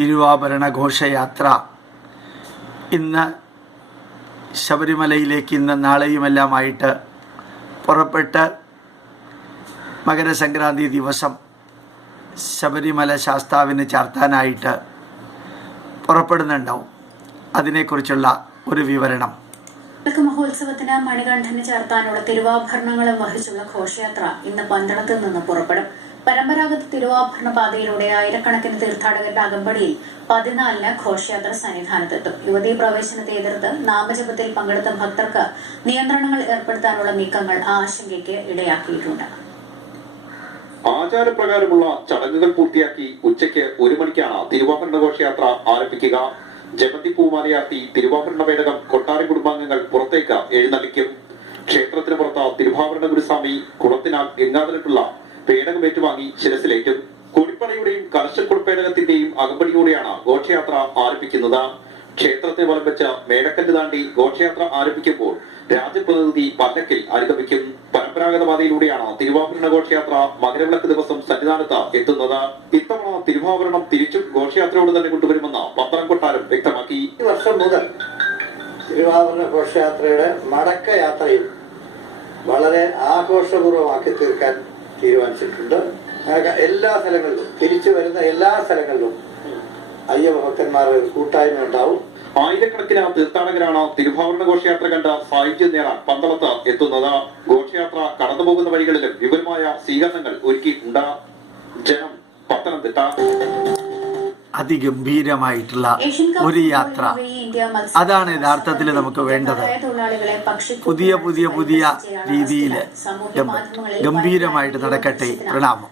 തിരുവാഭരണ ഘോഷയാത്ര ഇന്ന് ശബരിമലയിലേക്ക് ഇന്ന് നാളെയുമെല്ലാമായിട്ട് പുറപ്പെട്ട് മകരസംക്രാന്തി ദിവസം ശബരിമല ശാസ്താവിന് ചാർത്താനായിട്ട് പുറപ്പെടുന്നുണ്ടാവും. അതിനെക്കുറിച്ചുള്ള ഒരു വിവരണം. മഹോത്സവത്തിന് മണികണ്ഠന് ചേർത്താനുള്ള തിരുവാഭരണങ്ങളും വഹിച്ചുള്ള ഘോഷയാത്ര ഇന്ന് പന്തളത്ത് നിന്ന് പുറപ്പെടും. പരമ്പരാഗത തിരുവാഭരണ പാതയിലൂടെ ആയിരക്കണക്കിന് തീർത്ഥാടകരുടെ അകമ്പടിയിൽ പതിനാലിന് ഘോഷയാത്ര സന്നിധാനത്തെത്തും. യുവതീ പ്രവേശനത്തെ എതിർത്ത് നാമജപത്തിൽ പങ്കെടുത്ത ഭക്തർക്ക് നിയന്ത്രണങ്ങൾ ഏർപ്പെടുത്താനുള്ള നീക്കങ്ങൾ ആശങ്കയ്ക്ക് ഇടയാക്കിയിട്ടുണ്ട്. ആചാരപ്രകാരമുള്ള ചടങ്ങുകൾ പൂർത്തിയാക്കി ഉച്ചയ്ക്ക് ഒരു മണിക്കാണ് തിരുവാഭരണ ഘോഷയാത്ര ആരംഭിക്കുക. ജമന്തി പൂമാലയാർത്തി തിരുവാഭരണ പേടകം കൊട്ടാര കുടുംബാംഗങ്ങൾ പുറത്തേക്ക് എഴുന്നള്ളിക്കും. ക്ഷേത്രത്തിന് പുറത്ത് തിരുവാഭരണ ഗുരുസ്വാമി കുളത്തിനാൽ ഗംഗാധരട്ടുള്ള പേടകം ഏറ്റുവാങ്ങി ശിരസിലേറ്റും. കുടിപ്പടയുടെയും കലശക്കുടപ്പേടകത്തിന്റെയും അകമ്പടിയോടെയാണ് ഘോഷയാത്ര ആരംഭിക്കുന്നത്. ക്ഷേത്രത്തെ വലംവെച്ച് മേടക്കല്ല് താണ്ടി ഘോഷയാത്ര ആരംഭിക്കുമ്പോൾ രാജപ്രതിനിധി പല്ലക്കിൽ അനുഗമിക്കും. പരമ്പരാഗത പാതയിലൂടെയാണ് തിരുവാഭരണ ഘോഷയാത്ര മകരവിളക്ക് ദിവസം സന്നിധാനത്ത് എത്തുന്നത്. ഇത്തവണ തിരുവാഭരണം തിരിച്ചും ഘോഷയാത്രയോട് തന്നെ കൊണ്ടുവരുമെന്ന് പത്രം കൊട്ടാരം വ്യക്തമാക്കി. ഈ വർഷം മുതൽ തിരുവാഭരണ ഘോഷയാത്രയുടെ മടക്കയാത്രയും വളരെ ആഘോഷപൂർവമാക്കി തീർക്കാൻ തീരുമാനിച്ചിട്ടുണ്ട്. എല്ലാ സ്ഥലങ്ങളിലും തിരിച്ചു വരുന്ന എല്ലാ സ്ഥലങ്ങളിലും അയ്യപ്പ ഭക്തന്മാർ കൂട്ടായ്മ ഉണ്ടാവും. ആയിരക്കണക്കിന് തീർത്ഥാടകരാണ് തിരുഭാവരണ ഘോഷയാത്ര കണ്ട് സാഹിത്യം നേടാൻ പന്തളത്ത് എത്തുന്നത്. ഘോഷയാത്ര കടന്നുപോകുന്ന വഴികളിലും വിപുലമായ സ്വീകരണങ്ങൾ ഒരുക്കിയിട്ടുണ്ട്. ജനം പത്തനംതിട്ട. അതിഗംഭീരമായിട്ടുള്ള ഒരു യാത്ര. അതാണ് യഥാർത്ഥത്തിൽ നമുക്ക് വേണ്ടത്. പുതിയ പുതിയ പുതിയ രീതിയിൽ ഗംഭീരമായിട്ട് നടക്കട്ടെ പ്രണാമം.